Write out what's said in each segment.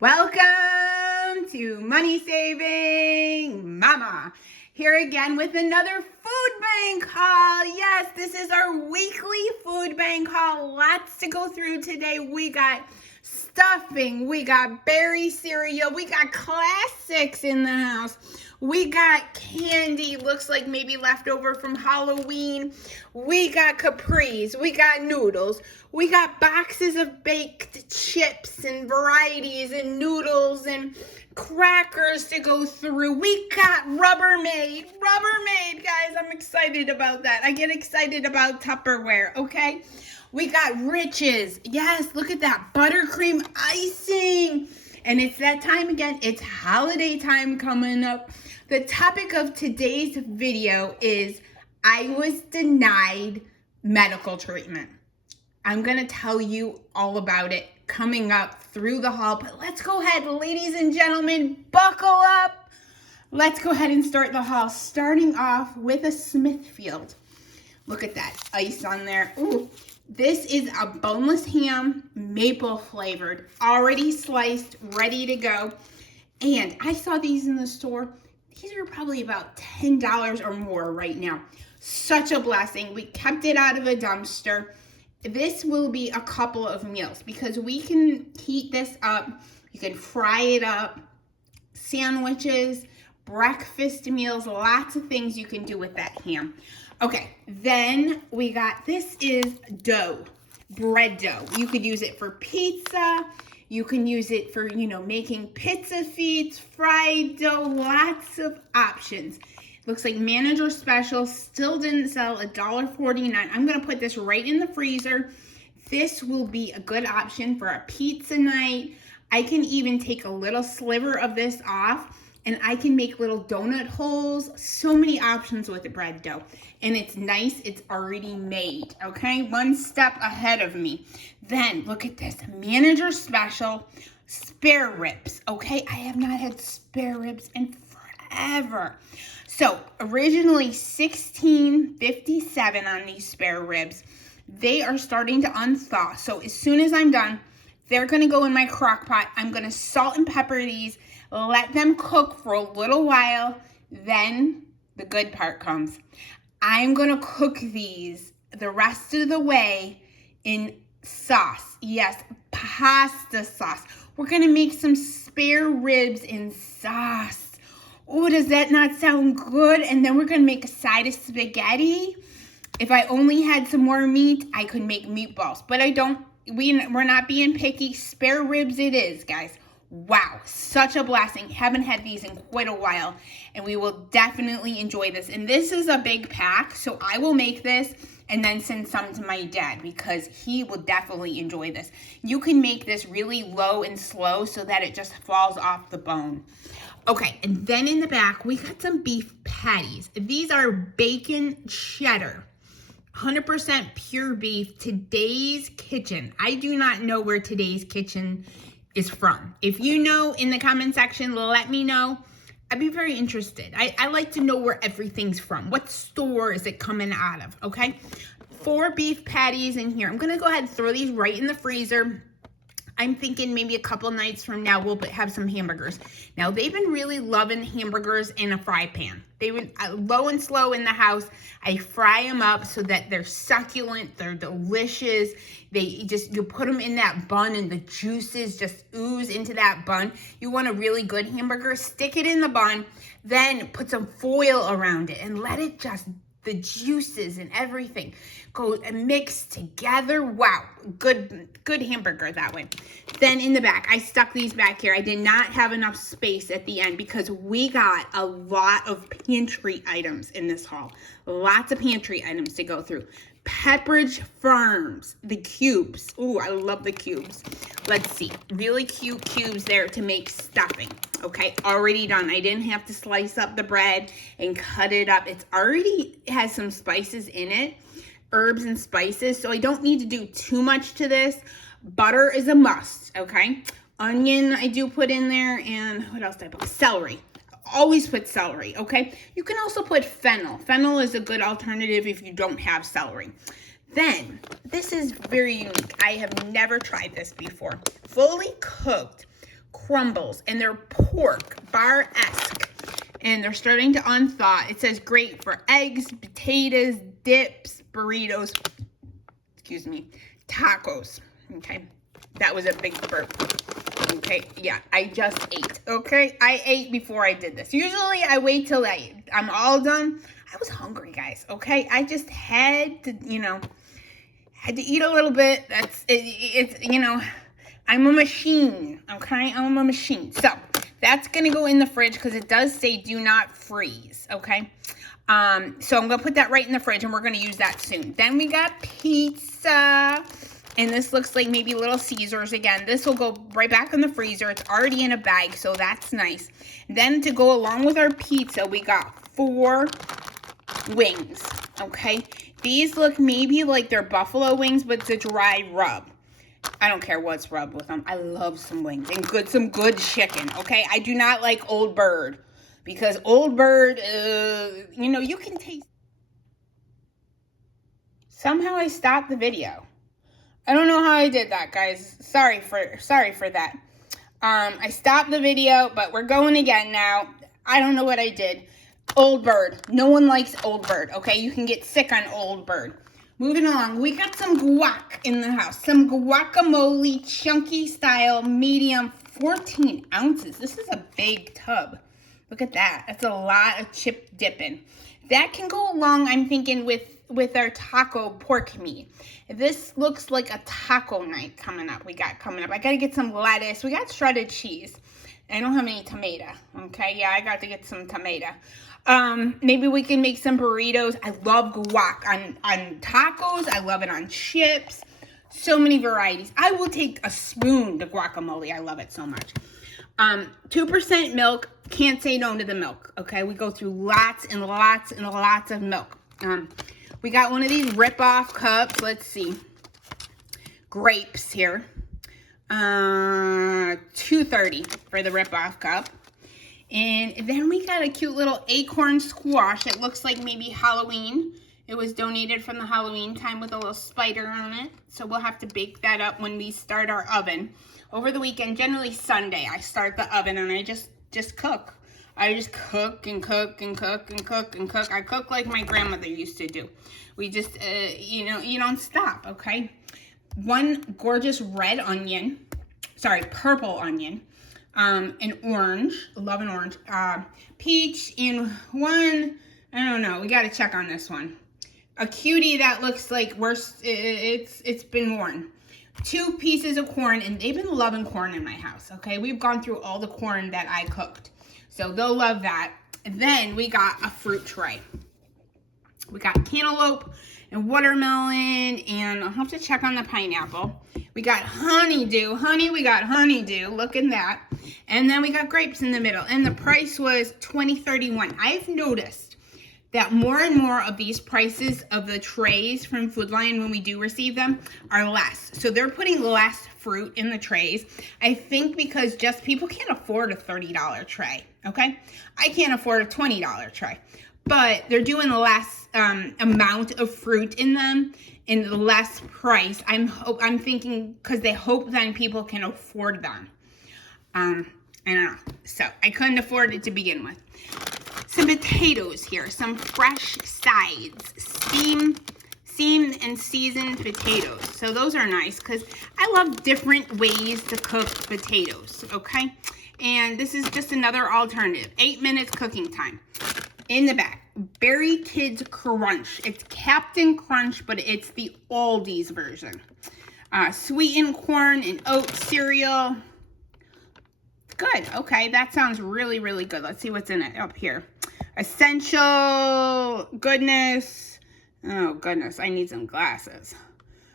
Welcome to Money Saving Mama. Here again with another food bank haul. Yes, this is our weekly food bank haul. Lots to go through today. We got stuffing, we got berry cereal, we got classics in the house. We got candy, looks like maybe leftover from Halloween. We got capris, we got noodles. We got boxes of baked chips and varieties and noodles and crackers to go through. We got Rubbermaid, guys. I'm excited about that. I get excited about Tupperware, okay? We got Riches. Yes, look at that buttercream icing. And it's that time again. It's holiday time coming up. The topic of today's video is I was denied medical treatment. I'm going to tell you all about it coming up through the haul. But let's go ahead, ladies and gentlemen, buckle up. Let's go ahead and start the haul, starting off with a Smithfield. Look at that ice on there. Ooh. This is a boneless ham, maple flavored, already sliced, ready to go. And I saw these in the store. These are probably about $10 or more right now. Such a blessing. We kept it out of a dumpster. This will be a couple of meals because we can heat this up. You can fry it up, sandwiches, breakfast meals, lots of things you can do with that ham. Okay, then we got, this is dough, bread dough. You could use it for pizza. You can use it for, making pizza feeds, fried dough, lots of options. Looks like manager special, still didn't sell, $1.49. I'm gonna put this right in the freezer. This will be a good option for a pizza night. I can even take a little sliver of this off and I can make little donut holes. So many options with the bread dough. And it's nice, it's already made, okay? One step ahead of me. Then, look at this, manager special, spare ribs, okay? I have not had spare ribs in forever. So, originally $16.57 on these spare ribs. They are starting to unthaw. So, as soon as I'm done, they're gonna go in my crock pot. I'm gonna salt and pepper these, let them cook for a little while. Then the good part comes. I'm gonna cook these the rest of the way in sauce. Yes, pasta sauce. We're gonna make some spare ribs in sauce. Oh, does that not sound good? And then we're gonna make a side of spaghetti. If I only had some more meat, I could make meatballs, but I don't. We're not being picky. Spare ribs it is, guys. Wow, such a blessing. Haven't had these in quite a while, and we will definitely enjoy this. And this is a big pack, so I will make this and then send some to my dad because he will definitely enjoy this. You can make this really low and slow so that it just falls off the bone. Okay, and then in the back, we got some beef patties. These are bacon cheddar. 100% pure beef, Today's Kitchen. I do not know where Today's Kitchen is from. If you know, in the comment section, let me know. I'd be very interested. I like to know where everything's from. What store is it coming out of, okay? 4 beef patties in here. I'm gonna go ahead and throw these right in the freezer. I'm thinking maybe a couple nights from now we'll have some hamburgers. Now, they've been really loving hamburgers in a fry pan. They would low and slow in the house. I fry them up so that they're succulent, they're delicious. You put them in that bun and the juices just ooze into that bun. You want a really good hamburger, stick it in the bun, then put some foil around it and let it just, the juices and everything go and mix together. Wow, good hamburger that way. Then in the back, I stuck these back here. I did not have enough space at the end because we got a lot of pantry items in this haul. Lots of pantry items to go through. Pepperidge Farms, the cubes. Ooh, I love the cubes. Let's see, really cute cubes there to make stuffing. Okay, already done. I didn't have to slice up the bread and cut it up. It's already has some spices in it, herbs and spices, so I don't need to do too much to this. Butter is a must, okay? Onion I do put in there, and what else did I put? Celery. Always put celery, okay? You can also put fennel. Fennel is a good alternative if you don't have celery. Then, this is very unique. I have never tried this before. Fully cooked crumbles, and they're pork, bar-esque. And they're starting to unthaw. It says great for eggs, potatoes, dips, burritos, excuse me, tacos. Okay, that was a big burp. Okay, yeah, I just ate. Okay, I ate before I did this. Usually I wait till I'm all done. I was hungry, guys. Okay, I just had to, had to eat a little bit. That's it's I'm a machine. Okay, I'm a machine. So that's gonna go in the fridge because it does say do not freeze. Okay. So I'm gonna put that right in the fridge and we're gonna use that soon. Then we got pizza. And this looks like maybe Little Caesars again. This will go right back in the freezer. It's already in a bag, so that's nice. Then to go along with our pizza, we got 4 wings, okay? These look maybe like they're buffalo wings, but it's a dry rub. I don't care what's rubbed with them. I love some wings and some good chicken, okay? I do not like Old Bird because Old Bird, you can taste. Somehow I stopped the video. I don't know how I did that, guys. Sorry for that. I stopped the video, but we're going again now. I don't know what I did. Old Bird. No one likes Old Bird, okay? You can get sick on Old Bird. Moving along, we got some guac in the house. Some guacamole, chunky style, medium, 14 ounces. This is a big tub. Look at that. That's a lot of chip dipping. That can go along, I'm thinking, with our taco pork meat. This looks like a taco night coming up. I got to get some lettuce. We got shredded cheese. I don't have any tomato. Okay, yeah, I got to get some tomato. Maybe we can make some burritos. I love guac on tacos. I love it on chips. So many varieties. I will take a spoon to guacamole. I love it so much. 2% milk. Can't say no to the milk. Okay, we go through lots and lots and lots of milk. We got one of these rip-off cups. Let's see. Grapes here. $2.30 for the rip-off cup. And then we got a cute little acorn squash. It looks like maybe Halloween. It was donated from the Halloween time with a little spider on it. So we'll have to bake that up when we start our oven. Over the weekend, generally Sunday, I start the oven and I just cook. I just cook and cook and cook and cook and cook. I cook like my grandmother used to do. We just, you don't stop, okay? One gorgeous purple onion, an orange, love an orange, peach, and one, I don't know, we got to check on this one. A cutie that looks like it's been worn. 2 pieces of corn, and they've been loving corn in my house, okay? We've gone through all the corn that I cooked. So they'll love that. And then we got a fruit tray. We got cantaloupe and watermelon, and I'll have to check on the pineapple. We got honeydew. We got honeydew. Look at that. And then we got grapes in the middle. And the price was $20.31. I've noticed that more and more of these prices of the trays from Food Lion, when we do receive them, are less. So they're putting less fruit in the trays. I think because just people can't afford a $30 tray, okay? I can't afford a $20 tray. But they're doing less amount of fruit in them and less price. I'm thinking because they hope then people can afford them. I don't know. So I couldn't afford it to begin with. Some potatoes here, some fresh sides, steamed and seasoned potatoes. So those are nice because I love different ways to cook potatoes, okay? And this is just another alternative. 8 minutes cooking time. In the back, Berry Kids Crunch. It's Captain Crunch, but it's the Aldi's version. Sweetened corn and oat cereal. Good. Okay, that sounds really, really good. Let's see what's in it up here. Essential goodness. Oh, goodness. I need some glasses.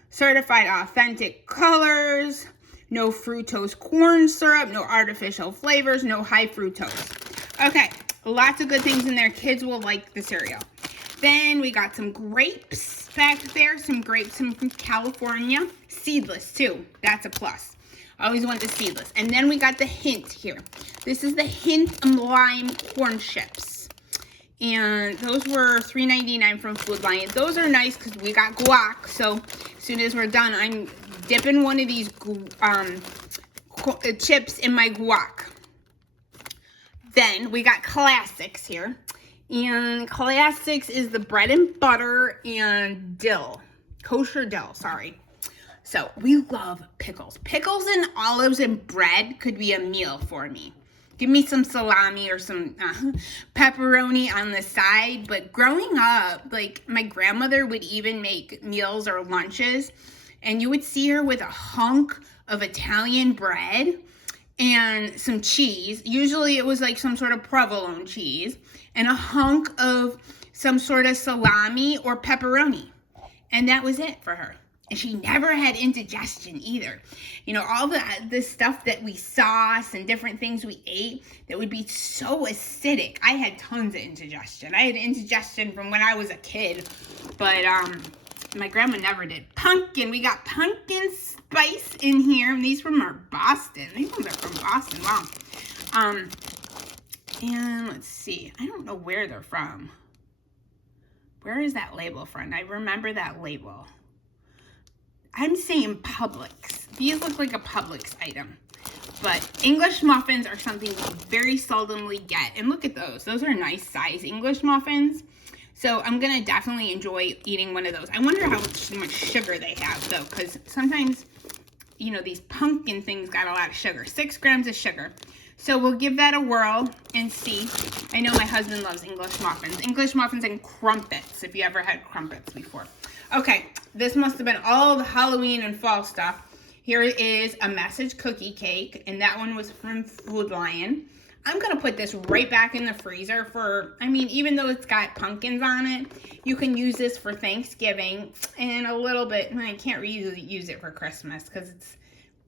Certified authentic colors. No fructose corn syrup. No artificial flavors. No high fructose. Okay, lots of good things in there. Kids will like the cereal. Then we got some grapes back there. Some grapes from California. Seedless, too. That's a plus. I always want the seedless. And then we got the Hint here. This is the Hint lime corn chips. And those were $3.99 from Food Lion. Those are nice because we got guac. So as soon as we're done, I'm dipping one of these chips in my guac. Then we got classics here. And classics is the bread and butter and dill. Kosher dill, sorry. So we love pickles. Pickles and olives and bread could be a meal for me. Give me some salami or some pepperoni on the side. But growing up, like my grandmother would even make meals or lunches. And you would see her with a hunk of Italian bread and some cheese. Usually it was like some sort of provolone cheese. And a hunk of some sort of salami or pepperoni. And that was it for her. And she never had indigestion either. You know, all the stuff that we sauce and different things we ate that would be so acidic. I had tons of indigestion. I had indigestion from when I was a kid. But my grandma never did. Pumpkin. We got pumpkin spice in here. And these from Boston. These ones are from Boston. Wow. And let's see. I don't know where they're from. Where is that label from? I remember that label. I'm saying Publix. These look like a Publix item. But English muffins are something we very seldomly get. And look at those. Those are nice size English muffins. So I'm going to definitely enjoy eating one of those. I wonder how much sugar they have, though. Because sometimes, you know, these pumpkin things got a lot of sugar. 6 grams of sugar. So we'll give that a whirl and see. I know my husband loves English muffins. English muffins and crumpets, if you ever had crumpets before. Okay, this must have been all the Halloween and fall stuff. Here is a message cookie cake, and that one was from Food Lion. I'm going to put this right back in the freezer for, I mean, even though it's got pumpkins on it, you can use this for Thanksgiving and a little bit, I can't really use it for Christmas because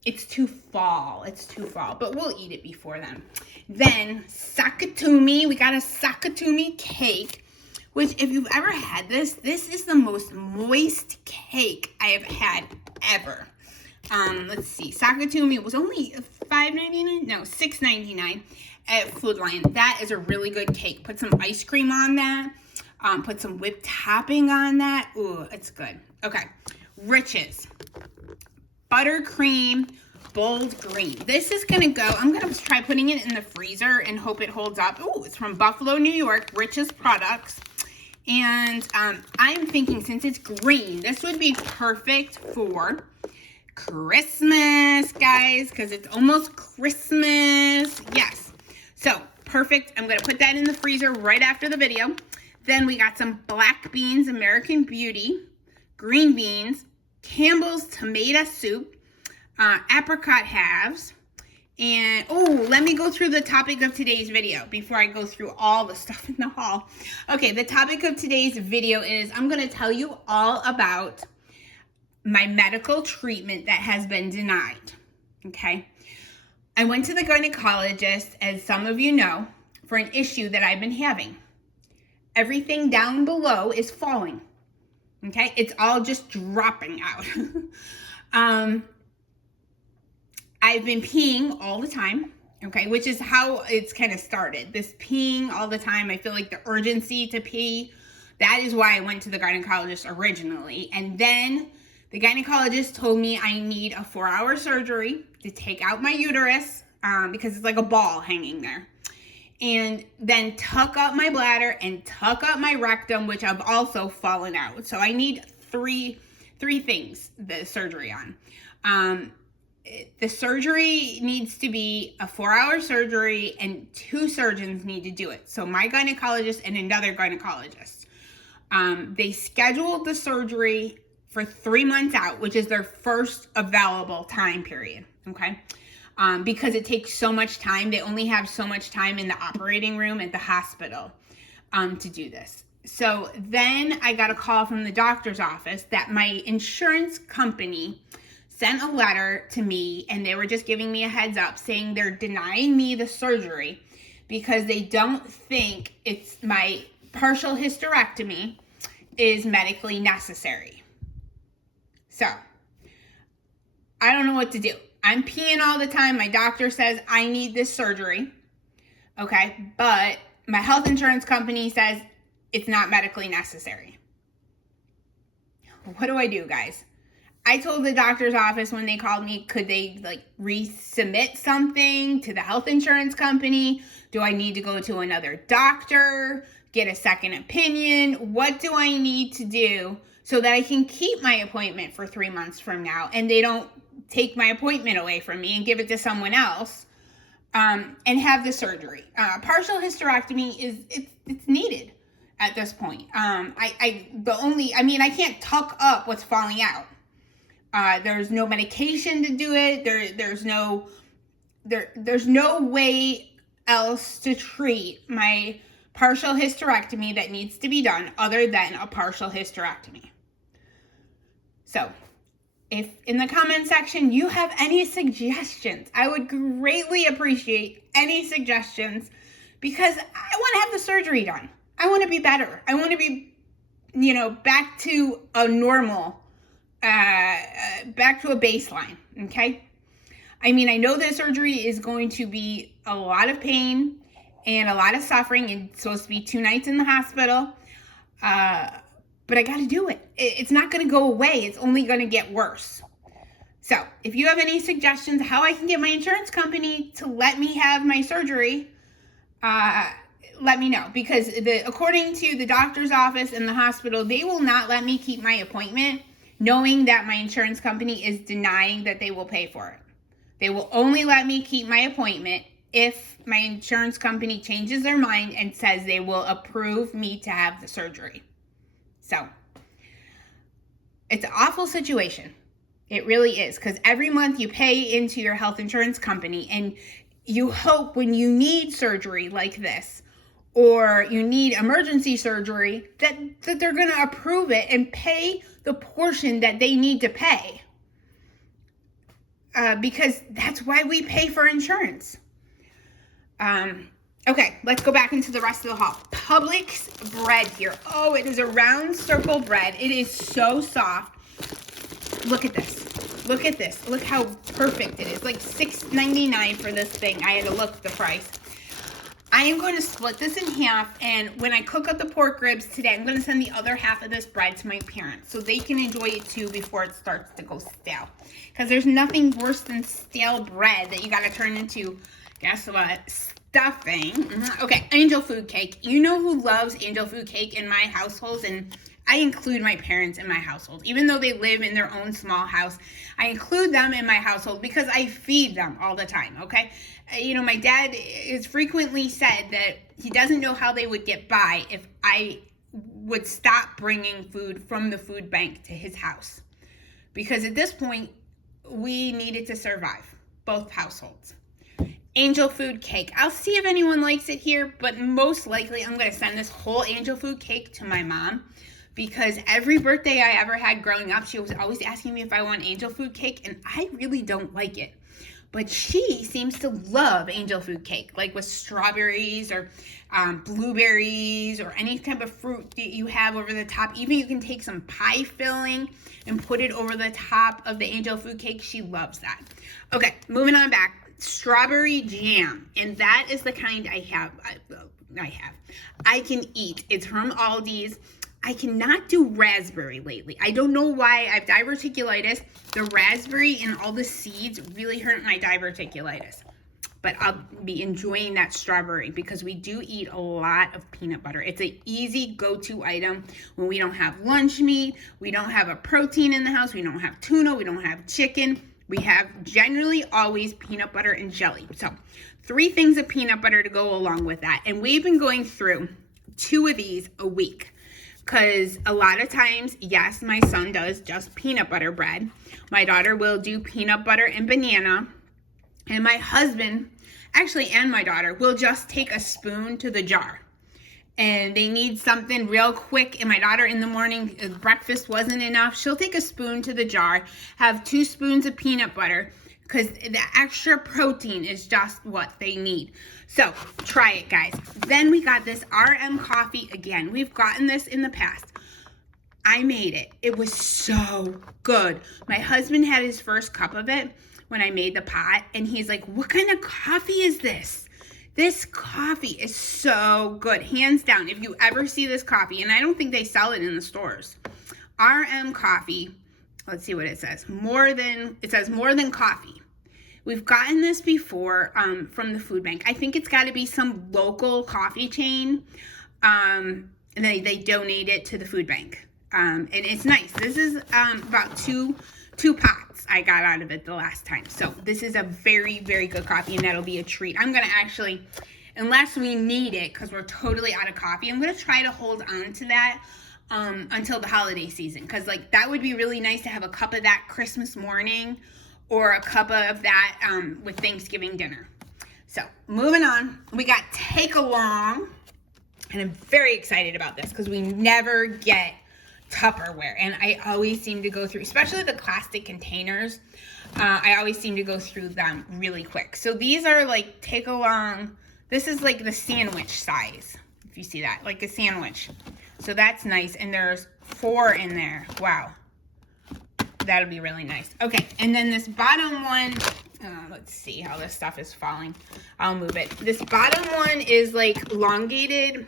it's too fall. It's too fall, but we'll eat it before then. Then, Sakatumi. We got a Sakatumi cake, which if you've ever had this is the most moist cake I have had ever. Let's see. Sakatumi was only $5.99? No, $6.99 at Food Lion. That is a really good cake. Put some ice cream on that. Put some whipped topping on that. Ooh, it's good. Okay. Riches. Buttercream bold green. This is going to go, I'm going to try putting it in the freezer and hope it holds up. Ooh, it's from Buffalo, New York. Riches Products. And I'm thinking since it's green, this would be perfect for Christmas, guys, because it's almost Christmas. Yes. So, perfect. I'm going to put that in the freezer right after the video. Then we got some black beans, American Beauty, green beans, Campbell's tomato soup, apricot halves, and, oh, let me go through the topic of today's video before I go through all the stuff in the haul. Okay, the topic of today's video is I'm going to tell you all about my medical treatment that has been denied, okay? I went to the gynecologist, as some of you know, for an issue that I've been having. Everything down below is falling, okay? It's all just dropping out. I've been peeing all the time, okay, which is how it's kind of started. This peeing all the time, I feel like the urgency to pee, that is why I went to the gynecologist originally. And then the gynecologist told me I need a 4-hour surgery to take out my uterus because it's like a ball hanging there. And then tuck up my bladder and tuck up my rectum, which I've also fallen out. So I need three things, the surgery on. The surgery needs to be a 4-hour surgery and 2 surgeons need to do it. So my gynecologist and another gynecologist. They scheduled the surgery for 3 months out, which is their first available time period, okay? Because it takes so much time. They only have so much time in the operating room at the hospital to do this. So then I got a call from the doctor's office that my insurance company sent a letter to me, and they were just giving me a heads up saying they're denying me the surgery because they don't think it's my partial hysterectomy is medically necessary. So I don't know what to do. I'm peeing all the time. My doctor says I need this surgery, okay? But my health insurance company says it's not medically necessary. What do I do, guys? I told the doctor's office when they called me, could they like resubmit something to the health insurance company? Do I need to go to another doctor, get a second opinion? What do I need to do so that I can keep my appointment for 3 months from now and they don't take my appointment away from me and give it to someone else, and have the surgery? Partial hysterectomy it's needed at this point. I can't tuck up what's falling out. There's no medication to do it. There's no way else to treat my partial hysterectomy that needs to be done other than a partial hysterectomy. So, if in the comment section you have any suggestions, I would greatly appreciate any suggestions, because I want to have the surgery done. I want to be better. I want to be, back to a normal, back to a baseline, okay? I know the surgery is going to be a lot of pain and a lot of suffering. It's supposed to be 2 nights in the hospital, but I got to do it. It's not going to go away. It's only going to get worse. So if you have any suggestions how I can get my insurance company to let me have my surgery, let me know, because according to the doctor's office and the hospital, they will not let me keep my appointment knowing that my insurance company is denying that they will pay for it. They will only let me keep my appointment if my insurance company changes their mind and says they will approve me to have the surgery. So, it's an awful situation. It really is, because every month you pay into your health insurance company, and you hope when you need surgery like this, or you need emergency surgery, that they're going to approve it and pay the portion that they need to pay. Because that's why we pay for insurance. Okay, let's go back into the rest of the haul. Publix bread here. Oh, it is a round circle bread. It is so soft. Look at this. Look at this. Look how perfect it is. Like $6.99 for this thing. I had to look at the price. I am going to split this in half, and when I cook up the pork ribs today, I'm going to send the other half of this bread to my parents so they can enjoy it too before it starts to go stale. Because there's nothing worse than stale bread that you got to turn into, guess what, stuffing. Okay, angel food cake. You know who loves angel food cake in my household? And I include my parents in my household. Even though they live in their own small house, I include them in my household because I feed them all the time, okay? My dad has frequently said that he doesn't know how they would get by if I would stop bringing food from the food bank to his house. Because at this point, we needed to survive, both households. Angel food cake. I'll see if anyone likes it here, but most likely I'm going to send this whole angel food cake to my mom, because every birthday I ever had growing up, she was always asking me if I want angel food cake, and I really don't like it. But she seems to love angel food cake, like with strawberries or blueberries or any type of fruit that you have over the top. Even you can take some pie filling and put it over the top of the angel food cake. She loves that. Okay, moving on back. Strawberry jam, and that is the kind I have. I can eat. It's from Aldi's. I cannot do raspberry lately. I don't know why. I have diverticulitis. The raspberry and all the seeds really hurt my diverticulitis. But I'll be enjoying that strawberry because we do eat a lot of peanut butter. It's an easy go-to item when we don't have lunch meat, we don't have a protein in the house, we don't have tuna, we don't have chicken. We have generally always peanut butter and jelly. So 3 things of peanut butter to go along with that. And we've been going through 2 of these a week. Because a lot of times, yes, my son does just peanut butter bread. My daughter will do peanut butter and banana. And my husband, and my daughter, will just take a spoon to the jar. And they need something real quick. And my daughter in the morning, if breakfast wasn't enough, she'll take a spoon to the jar, have 2 spoons of peanut butter, because the extra protein is just what they need. So try it, guys. Then we got this RM coffee again. We've gotten this in the past. I made it. It was so good. My husband had his first cup of it when I made the pot, and he's like, what kind of coffee is this? This coffee is so good. Hands down, if you ever see this coffee, and I don't think they sell it in the stores, RM coffee, let's see what it says. It says more than coffee. We've gotten this before from the food bank. I think it's got to be some local coffee chain. And they donate it to the food bank. And it's nice. This is about two pots I got out of it the last time. So this is a very, very good coffee, and that'll be a treat. I'm going to actually, unless we need it, because we're totally out of coffee, I'm going to try to hold on to that until the holiday season. Because, like, that would be really nice to have a cup of that Christmas morning or a cup of that with Thanksgiving dinner. So, moving on. We got Take Along. And I'm very excited about this because we never get Tupperware. And I always seem to go through, especially the plastic containers, I always seem to go through them really quick. So these are like Take Along. This is like the sandwich size, if you see that, like a sandwich. So that's nice. And there's 4 in there. Wow. That'll be really nice. Okay, and then this bottom one, let's see how this stuff is falling. I'll move it. This bottom one is like elongated.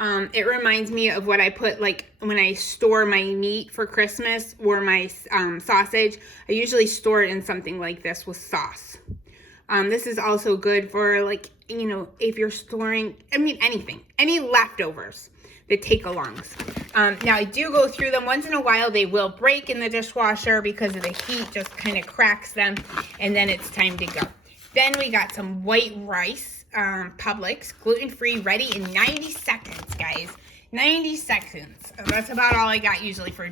It reminds me of what I put like when I store my meat for Christmas or my sausage. I usually store it in something like this with sauce. This is also good for, like, you know, if you're storing, I mean, anything, any leftovers. The Take-Alongs. Now, I do go through them. Once in a while, they will break in the dishwasher because of the heat, just kind of cracks them, and then it's time to go. Then we got some white rice, Publix, gluten-free, ready in 90 seconds, guys. 90 seconds. That's about all I got usually for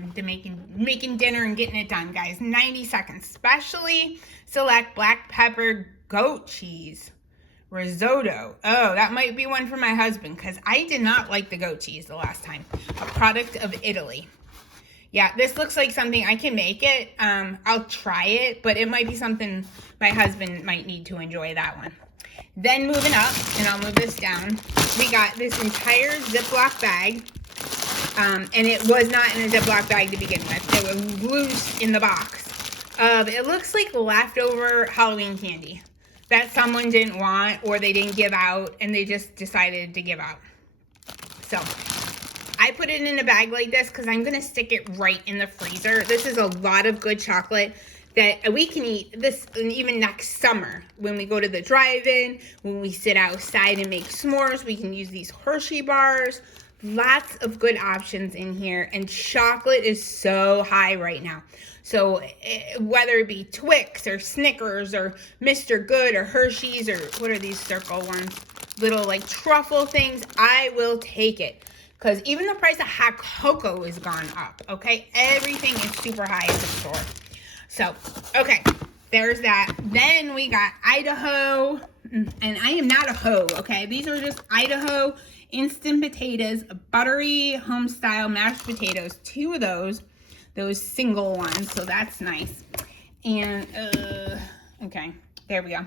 making dinner and getting it done, guys. 90 seconds. Specially select black pepper goat cheese. Risotto. Oh, that might be one for my husband because I did not like the goat cheese the last time. A product of Italy. Yeah, this looks like something I can make it. I'll try it, but it might be something my husband might need to enjoy that one. Then moving up, and I'll move this down, we got this entire Ziploc bag. And it was not in a Ziploc bag to begin with. It was loose in the box. It looks like leftover Halloween candy that someone didn't want or they didn't give out and they just decided to give out. So I put it in a bag like this because I'm going to stick it right in the freezer. This is a lot of good chocolate that we can eat this even next summer when we go to the drive-in, when we sit outside and make s'mores. We can use these Hershey bars. Lots of good options in here, and chocolate is so high right now. So whether it be Twix or Snickers or Mr. Good or Hershey's or what are these circle ones? Little like truffle things, I will take it. Because even the price of hot cocoa has gone up, okay? Everything is super high at the store. So, okay, there's that. Then we got Idaho, and I am not a hoe, okay? These are just Idaho instant potatoes, buttery home-style mashed potatoes. 2 of those single ones, so that's nice. And, okay, there we go.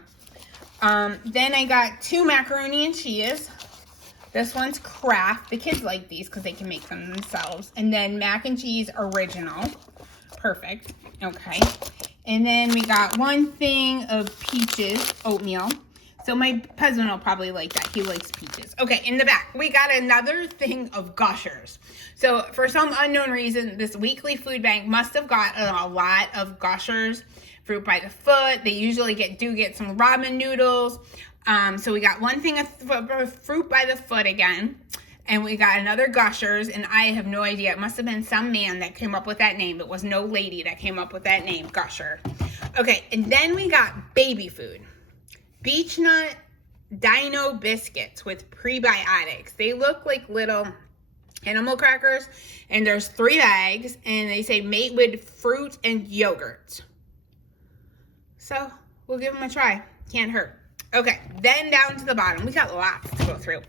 Then I got 2 macaroni and cheese. This one's Kraft. The kids like these because they can make them themselves. And then mac and cheese original. Perfect. Okay. And then we got 1 thing of peaches oatmeal. So my husband will probably like that. He likes peaches. Okay, in the back, we got another thing of Gushers. So for some unknown reason, this weekly food bank must have got a lot of Gushers. Fruit by the foot. They usually do get some ramen noodles. So we got 1 thing of fruit by the foot again. And we got another Gushers, and I have no idea. It must have been some man that came up with that name. It was no lady that came up with that name, Gusher. Okay, and then we got baby food. Beech nut dino biscuits with prebiotics. They look like little animal crackers, and there's 3 bags, and they say made with fruit and yogurt. So we'll give them a try. Can't hurt. Okay, then down to the bottom. We got lots to go through.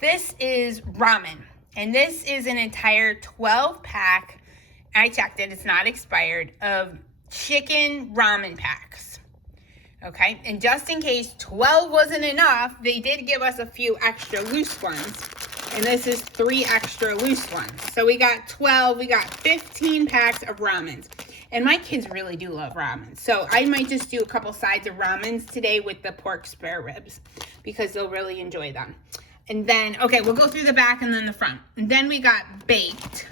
This is ramen, and this is an entire 12-pack, I checked it, it's not expired, of chicken ramen packs. Okay, and just in case 12 wasn't enough, they did give us a few extra loose ones, and this is 3 extra loose ones. So we got 12, we got 15 packs of ramens. And my kids really do love ramen. So I might just do a couple sides of ramens today with the pork spare ribs because they'll really enjoy them. And then, okay, we'll go through the back and then the front. And then we got baked.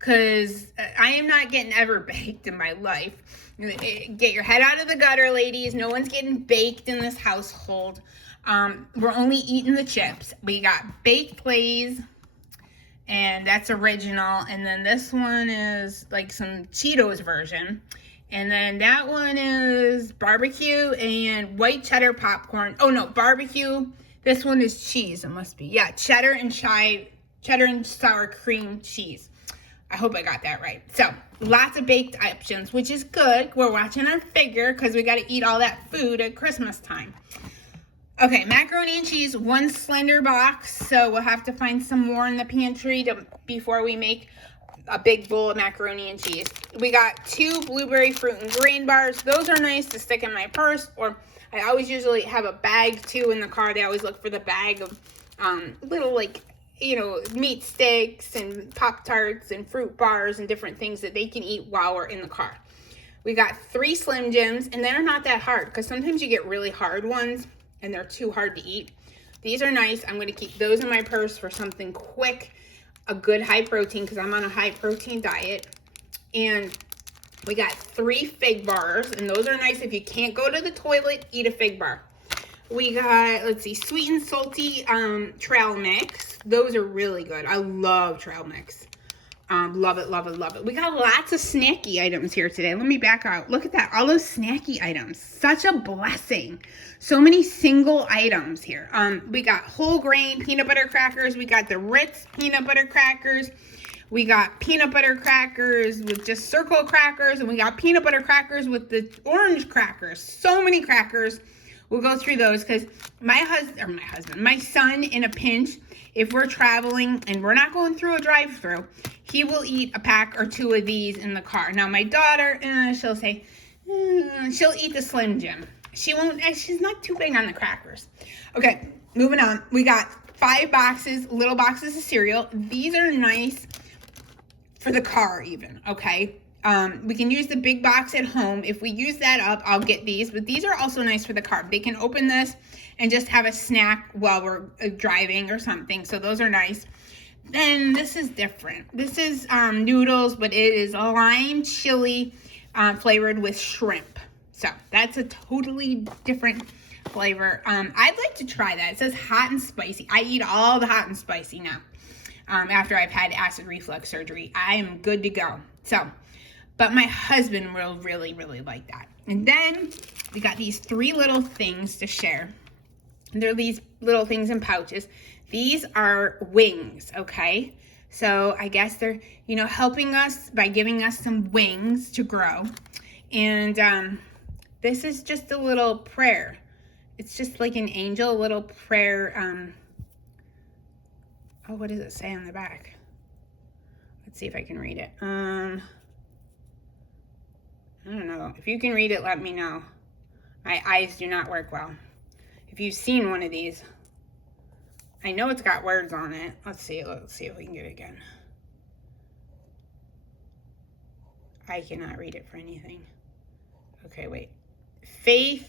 because I am not getting ever baked in my life. Get your head out of the gutter, ladies. No one's getting baked in this household. We're only eating the chips. We got baked Lay's, and that's original. And then this one is like some Cheetos version. And then that one is barbecue and white cheddar popcorn. Oh no, barbecue. This one is cheese, it must be. Yeah, cheddar and sour cream cheese. I hope I got that right. So, lots of baked options, which is good. We're watching our figure because we got to eat all that food at Christmas time. Okay, macaroni and cheese, one slender box. So, we'll have to find some more in the pantry before we make a big bowl of macaroni and cheese. We got 2 blueberry fruit and grain bars. Those are nice to stick in my purse, or I always usually have a bag too in the car. They always look for the bag of little, like, you know, meat sticks and Pop-Tarts and fruit bars and different things that they can eat while we're in the car. We got 3 Slim Jims, and they're not that hard because sometimes you get really hard ones and they're too hard to eat. These are nice. I'm going to keep those in my purse for something quick, a good high protein, because I'm on a high protein diet. And we got 3 fig bars, and those are nice. If you can't go to the toilet, eat a fig bar. We got, let's see, sweet and salty trail mix. Those are really good. I love trail mix. Love it, love it, love it. We got lots of snacky items here today. Let me back out. Look at that. All those snacky items. Such a blessing. So many single items here. We got whole grain peanut butter crackers. We got the Ritz peanut butter crackers. We got peanut butter crackers with just circle crackers. And we got peanut butter crackers with the orange crackers. So many crackers. We'll go through those because my son, in a pinch, if we're traveling and we're not going through a drive-thru, he will eat a pack or 2 of these in the car. Now, my daughter, she'll say, she'll eat the Slim Jim. She's not too big on the crackers. Okay, moving on. We got 5 little boxes of cereal. These are nice for the car even, okay? We can use the big box at home. If we use that up, I'll get these. But these are also nice for the car. They can open this and just have a snack while we're driving or something. So those are nice. Then this is different. This is noodles, but it is lime chili flavored with shrimp. So that's a totally different flavor. I'd like to try that. It says hot and spicy. I eat all the hot and spicy now. After I've had acid reflux surgery, I am good to go. So, but my husband will really, really like that. And then we got these 3 little things to share. They're these little things in pouches. These are wings, okay? So I guess they're, helping us by giving us some wings to grow. And this is just a little prayer. It's just like an angel, a little prayer. What does it say on the back? Let's see if I can read it. I don't know. If you can read it, let me know. My eyes do not work well. If you've seen one of these, I know it's got words on it. Let's see if we can get it again. I cannot read it for anything. Okay, wait. Faith,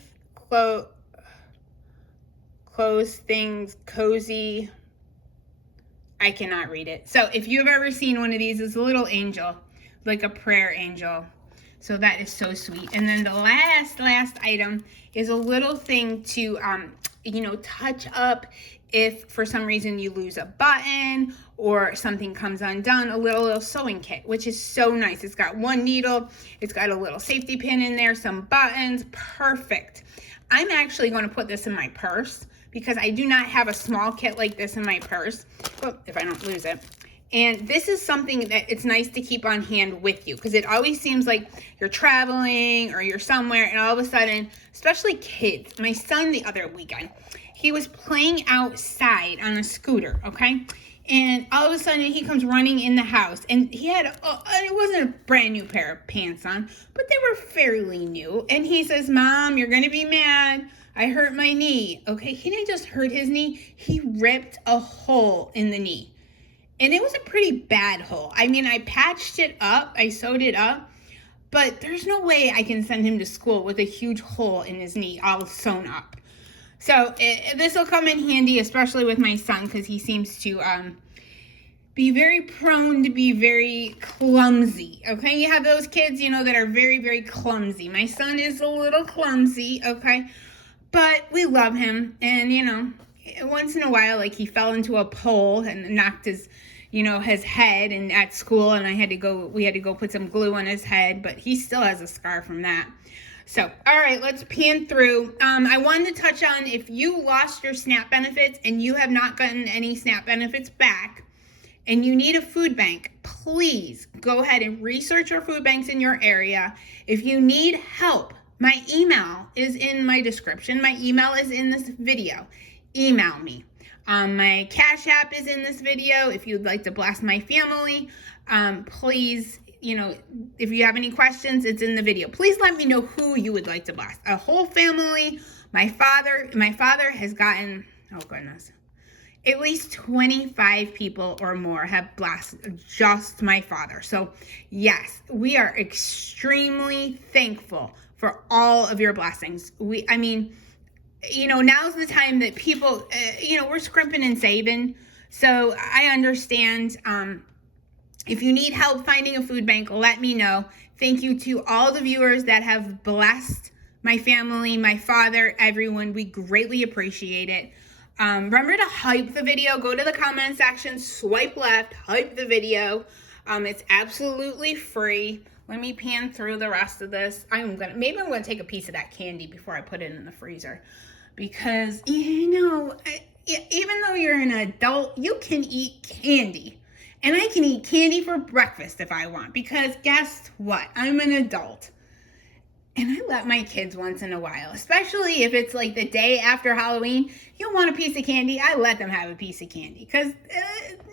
close things, cozy. I cannot read it. So if you've ever seen one of these, it's a little angel, like a prayer angel. So that is so sweet. And then the last item is a little thing to, touch up if for some reason you lose a button or something comes undone, a little sewing kit, which is so nice. It's got 1 needle. It's got a little safety pin in there, some buttons. Perfect. I'm actually going to put this in my purse because I do not have a small kit like this in my purse. Oh, if I don't lose it. And this is something that it's nice to keep on hand with you because it always seems like you're traveling or you're somewhere and all of a sudden, especially kids, my son the other weekend, he was playing outside on a scooter, okay? And all of a sudden he comes running in the house and he had, it wasn't a brand new pair of pants on, but they were fairly new. And he says, "Mom, you're going to be mad. I hurt my knee." Okay, he didn't just hurt his knee. He ripped a hole in the knee. And it was a pretty bad hole. I mean, I patched it up, I sewed it up, but there's no way I can send him to school with a huge hole in his knee all sewn up. So this will come in handy, especially with my son, because he seems to be very prone to be very clumsy, okay? You have those kids, that are very, very clumsy. My son is a little clumsy, okay? But we love him, and, once in a while, like, he fell into a pole and knocked his head and at school, and we had to go put some glue on his head, but he still has a scar from that. So, all right, let's pan through. I wanted to touch on if you lost your SNAP benefits and you have not gotten any SNAP benefits back and you need a food bank, please go ahead and research your food banks in your area. If you need help, my email is in my description. My email is in this video. Email me. My CashApp is in this video. If you'd like to bless my family, please, if you have any questions, it's in the video. Please let me know who you would like to bless. A whole family. My father has gotten, oh goodness, at least 25 people or more have blessed just my father. So yes, we are extremely thankful for all of your blessings. Now's the time that people, we're scrimping and saving. So I understand. If you need help finding a food bank, let me know. Thank you to all the viewers that have blessed my family, my father, everyone. We greatly appreciate it. Remember to hype the video. Go to the comment section, swipe left, hype the video. It's absolutely free. Let me pan through the rest of this. Maybe I'm gonna take a piece of that candy before I put it in the freezer, because even though you're an adult, you can eat candy. And I can eat candy for breakfast if I want, because guess what? I'm an adult. And I let my kids once in a while, especially if it's like the day after Halloween, you want a piece of candy, I let them have a piece of candy. Because,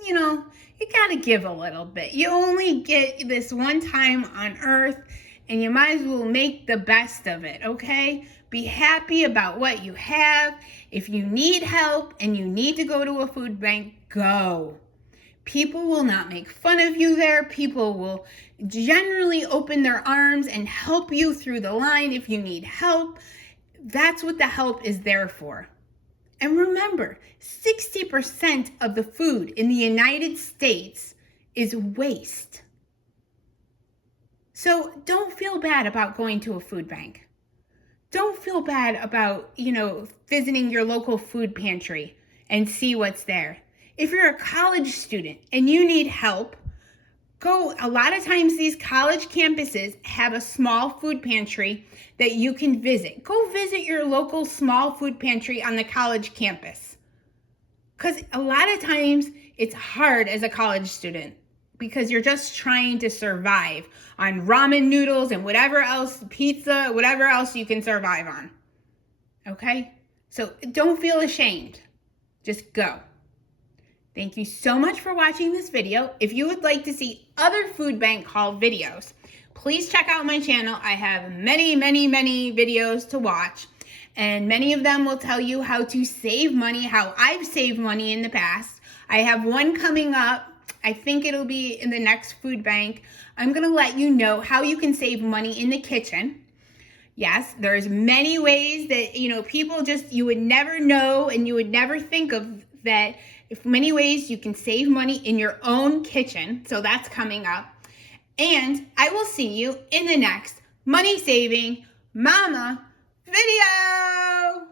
you got to give a little bit. You only get this one time on earth, and you might as well make the best of it, okay? Be happy about what you have. If you need help and you need to go to a food bank, go. People will not make fun of you there. People will generally open their arms and help you through the line if you need help. That's what the help is there for. And remember, 60% of the food in the United States is waste. So don't feel bad about going to a food bank. Don't feel bad about, visiting your local food pantry and see what's there. If you're a college student and you need help, go. A lot of times these college campuses have a small food pantry that you can visit. Go visit your local small food pantry on the college campus. Because a lot of times it's hard as a college student because you're just trying to survive on ramen noodles and whatever else, pizza, whatever else you can survive on. Okay? So don't feel ashamed. Just go. Thank you so much for watching this video. If you would like to see other food bank haul videos, please check out my channel. I have many, many, many videos to watch, and many of them will tell you how to save money, how I've saved money in the past. I have one coming up. I think it'll be in the next food bank. I'm gonna let you know how you can save money in the kitchen. Yes, there's many ways that, people you would never know and you would never think of that. If many ways you can save money in your own kitchen. So that's coming up. And I will see you in the next Money Saving Mama video.